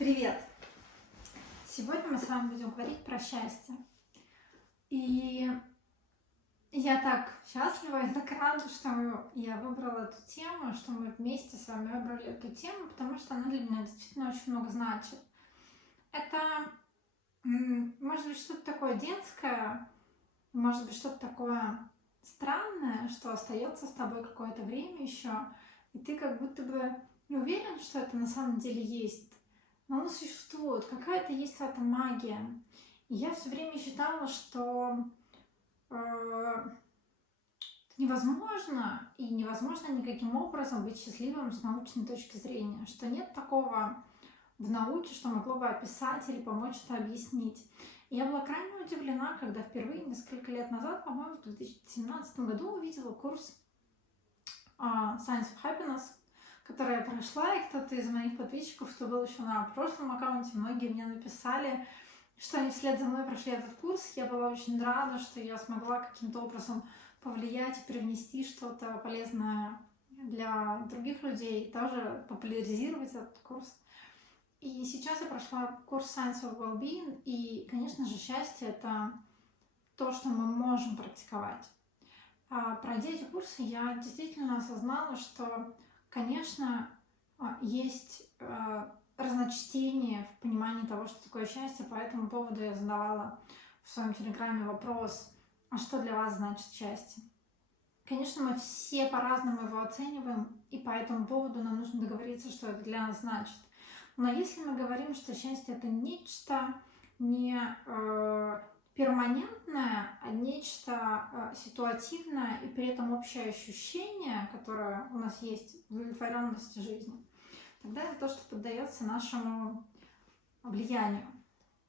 Привет! Сегодня мы с вами будем говорить про счастье. И я так счастлива и так рада, что я выбрала эту тему, что мы вместе с вами выбрали эту тему, потому что она для меня действительно очень много значит. Это может быть что-то такое детское, может быть что-то такое странное, что остается с тобой какое-то время еще, и ты как будто бы не уверен, что это на самом деле есть. Но оно существует, какая-то есть в этом магия. И я все время считала, что это невозможно, и невозможно никаким образом быть счастливым с научной точки зрения, что нет такого в науке, что могло бы описать или помочь это объяснить. И я была крайне удивлена, когда впервые несколько лет назад, по-моему, в 2017 году увидела курс Science of Happiness, который я прошла, и кто-то из моих подписчиков, кто был еще на прошлом аккаунте, многие мне написали, что они вслед за мной прошли этот курс. Я была очень рада, что я смогла каким-то образом повлиять и привнести что-то полезное для других людей, и тоже популяризировать этот курс. И сейчас я прошла курс Science of Wellbeing, и, конечно же, счастье – это то, что мы можем практиковать. Пройдя эти курсы, я действительно осознала, что, конечно, есть разночтение в понимании того, что такое счастье. По этому поводу я задавала в своем телеграме вопрос: а что для вас значит счастье? Конечно, мы все по-разному его оцениваем, и по этому поводу нам нужно договориться, что это для нас значит. Но если мы говорим, что счастье – это нечто не перманентное, а нечто ситуативное, и при этом общее ощущение, которое у нас есть в удовлетворенности жизни, тогда это то, что поддается нашему влиянию.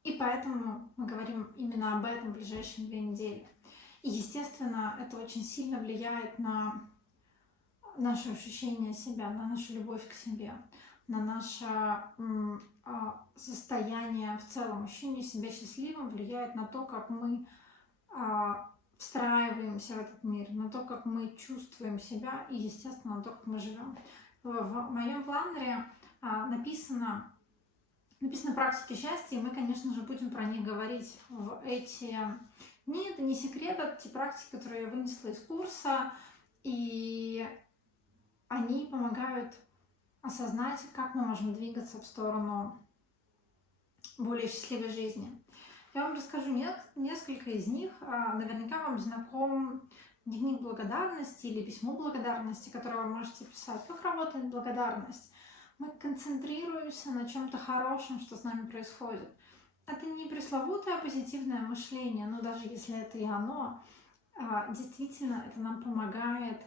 И поэтому мы говорим именно об этом в ближайшие 2 недели. И, естественно, это очень сильно влияет на наше ощущение себя, на нашу любовь к себе, на наше состояние в целом. Ощущение себя счастливым влияет на то, как мы встраиваемся в этот мир, на то, как мы чувствуем себя и, естественно, на то, как мы живем. В моем планере написаны практики счастья, и мы, конечно же, будем про них говорить в эти дни. Это не секрет, это те практики, которые я вынесла из курса, и они помогают осознать, как мы можем двигаться в сторону более счастливой жизни. Я вам расскажу несколько из них. Наверняка вам знаком дневник благодарности или письмо благодарности, которое вы можете писать. Как работает благодарность? Мы концентрируемся на чем-то хорошем, что с нами происходит. Это не пресловутое позитивное мышление, но даже если это и оно, действительно это нам помогает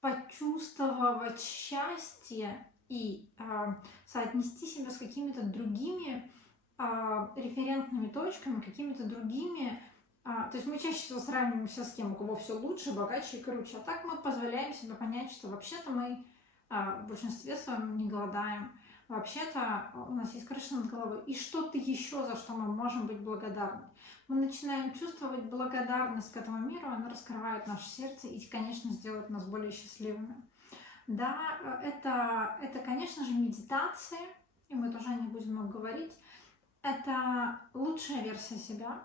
почувствовать счастье и соотнести себя с какими-то другими референтными точками, какими-то другими. То есть мы чаще всего сравниваемся с кем, у кого все лучше, богаче и круче. А так мы позволяем себе понять, что вообще-то мы в большинстве своем не голодаем. Вообще-то у нас есть крыша над головой. И что-то еще, за что мы можем быть благодарны. Мы начинаем чувствовать благодарность к этому миру, она раскрывает наше сердце и, конечно, сделает нас более счастливыми. Да, это, конечно же, медитации, и мы тоже о них будем много говорить. Это лучшая версия себя.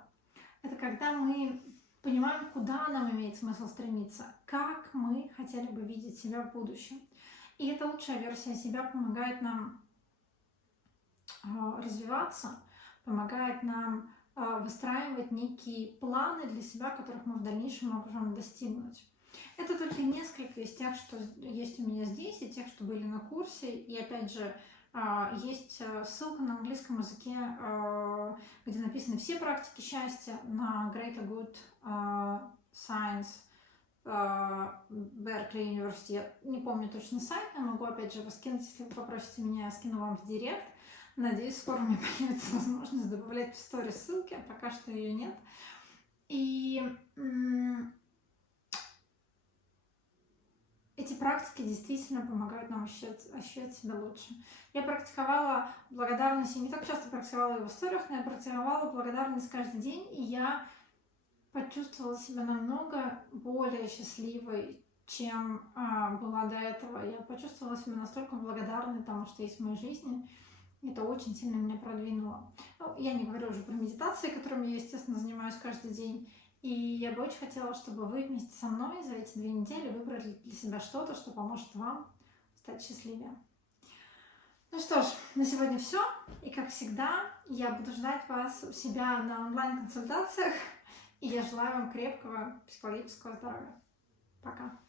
Это когда мы понимаем, куда нам имеет смысл стремиться, как мы хотели бы видеть себя в будущем. И эта лучшая версия себя помогает нам развиваться, помогает нам выстраивать некие планы для себя, которых мы в дальнейшем можем достигнуть. Это только несколько из тех, что есть у меня здесь, и тех, что были на курсе. И опять же, есть ссылка на английском языке, где написаны все практики счастья на Greater Good Science Беркли университет. Не помню точно сайт, но могу опять же его скинуть, если вы попросите меня, я скину вам в директ. Надеюсь, скоро у меня появится возможность добавлять в сторис ссылки, а пока что ее нет. И эти практики действительно помогают нам ощущать себя лучше. Я практиковала благодарность, я не так часто практиковала ее в историях, но я практиковала благодарность каждый день, и я почувствовала себя намного более счастливой, чем была до этого. Я почувствовала себя настолько благодарной тому, что есть в моей жизни. Это очень сильно меня продвинуло. Ну, я не говорю уже про медитации, которыми я, естественно, занимаюсь каждый день. И я бы очень хотела, чтобы вы вместе со мной за эти 2 недели выбрали для себя что-то, что поможет вам стать счастливее. Ну что ж, на сегодня все. И как всегда, я буду ждать вас у себя на онлайн-консультациях. И я желаю вам крепкого психологического здоровья. Пока.